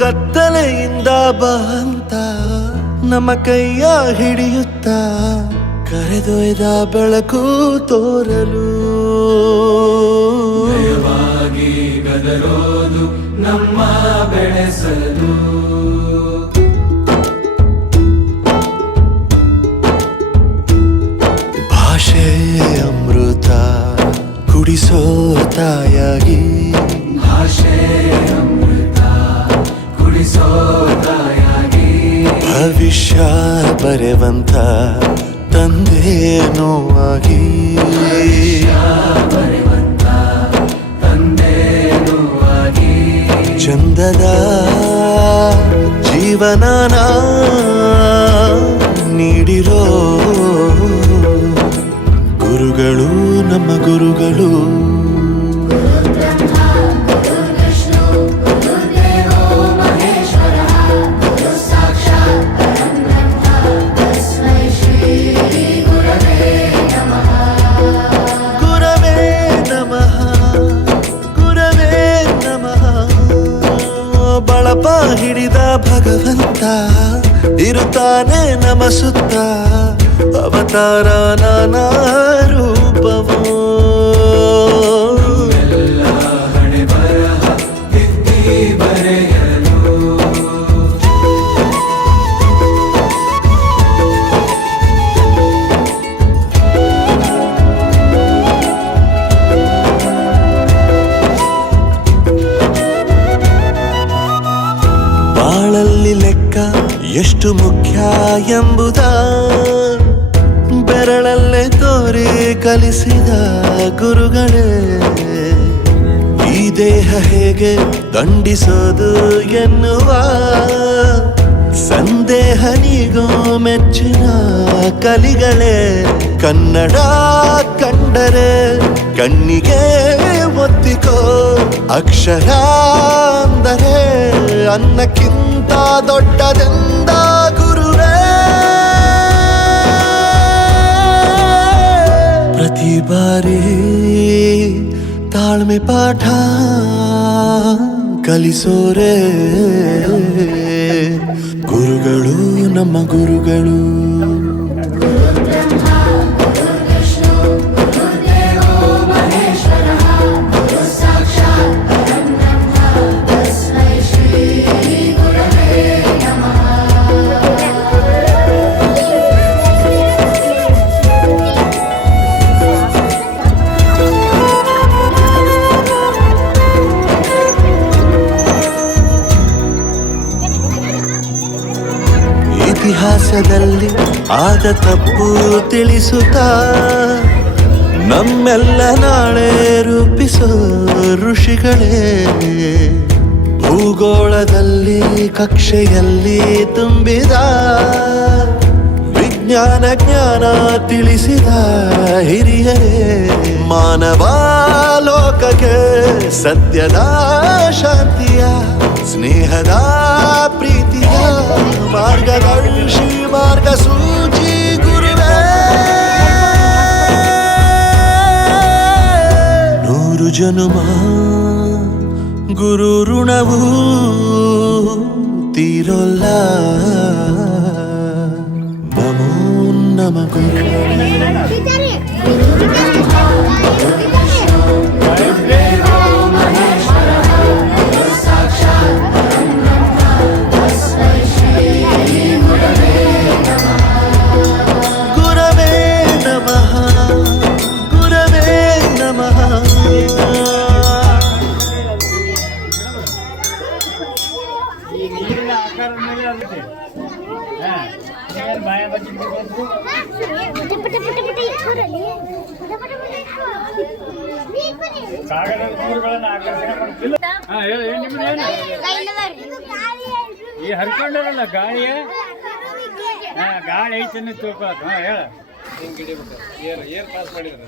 ಕತ್ತಲೆಯಿಂದ ಬಂತ ನಮ್ಮ ಕೈಯ ಹಿಡಿಯುತ್ತ ಕರೆದೊಯ್ದ ಬೆಳಕು ತೋರಲು ಭಯವಾಗಿ ಗದರೋದು ನಮ್ಮ ಬೆಳೆಸಲು ಭಾಷೆ ಅಮೃತ ಕುಡಿಸೋ ತಾಯಾಗಿ ಭಾಷೆ ಅಮೃತ ಕುಡಿಸೋ ತಾಯಾಗಿ ಭವಿಷ್ಯ ಬರೆವಂತ ತಂದೇನೋ ಆಗಿ ಬರೆವಂತ ತಂದೇನೂ ಆಗಿ ಚಂದದ ಜೀವನನ ನೀಡಿರೋ ಗುರುಗಳು ನಮ್ಮ ಗುರುಗಳು ಬಳಪ ಹಿಡಿದ ಭಗವಂತ ಇರುತ್ತಾನೆ ನಮ ಸುತ್ತ ಅವತಾರ ನಾನಾ ರೂಪವೋ ಎಲ್ಲ ಹಣೆ ಬರಹ ತಿದ್ದಿ ಬರೆಯಲು ಬಾಳಲ್ಲಿ ಲೆಕ್ಕ ಎಷ್ಟು ಮುಖ್ಯ ಎಂಬುದ ಬೆರಳಲ್ಲೇ ತೋರಿ ಕಲಿಸಿದ ಗುರುಗಳೇ ಈ ದೇಹ ಹೇಗೆ ದಂಡಿಸೋದು ಎನ್ನುವ ಸಂದೇಹ ನೀಗೋ ಮೆಚ್ಚಿನ ಕಲಿಗಳೇ ಕನ್ನಡ ಕಂಡರೆ ಕಣ್ಣಿಗೆ ಒತ್ತಿಕೋ ಅಕ್ಷರ ಅಂದರೆ ಅನ್ನಕ್ಕಿಂತ ದೊಡ್ಡದೆಂದ ಗುರುವೇ ಪ್ರತಿ ಬಾರಿ ತಾಳ್ಮೆ ಪಾಠ ಕಲಿಸೋರೆ ಗುರುಗಳು ನಮ್ಮ ಗುರುಗಳು ಇತಿಹಾಸದಲ್ಲಿ ಆದ ತಪ್ಪು ತಿಳಿಸುತ್ತಾ ನಮ್ಮೆಲ್ಲ ನಾಳೆ ರೂಪಿಸೋ ಋಷಿಗಳೇ ಭೂಗೋಳದಲ್ಲಿ ಕಕ್ಷೆಯಲ್ಲಿ ತುಂಬಿದ ವಿಜ್ಞಾನ ಜ್ಞಾನ ತಿಳಿಸಿದ ಹಿರಿಯರೇ ಮಾನವ ಲೋಕಕ್ಕೆ ಸತ್ಯದ ಶಾಂತಿಯ ಸ್ನೇಹದ ಪ್ರೀತಿಯ ಮಾರ್ಗದರ್ಶಿ ಮಾರ್ಗಸೂಚಿ ಗುರುವೇ ನೂರು ಜನುಮ ಗುರು ಋಣವು ತೀರೋಲ್ಲ ನಮೋ ನಮ ಗುರು ಈ ಹರ್ಕೊಂಡಲ್ಲ ಗಾಳಿಯ ಗಾಳಿ ಐತೆ ತಿಳ್ಕೊಳಕ್ ಹೇಳ ಏರ್ ಪಾಸ್ ಮಾಡಿದ್ರ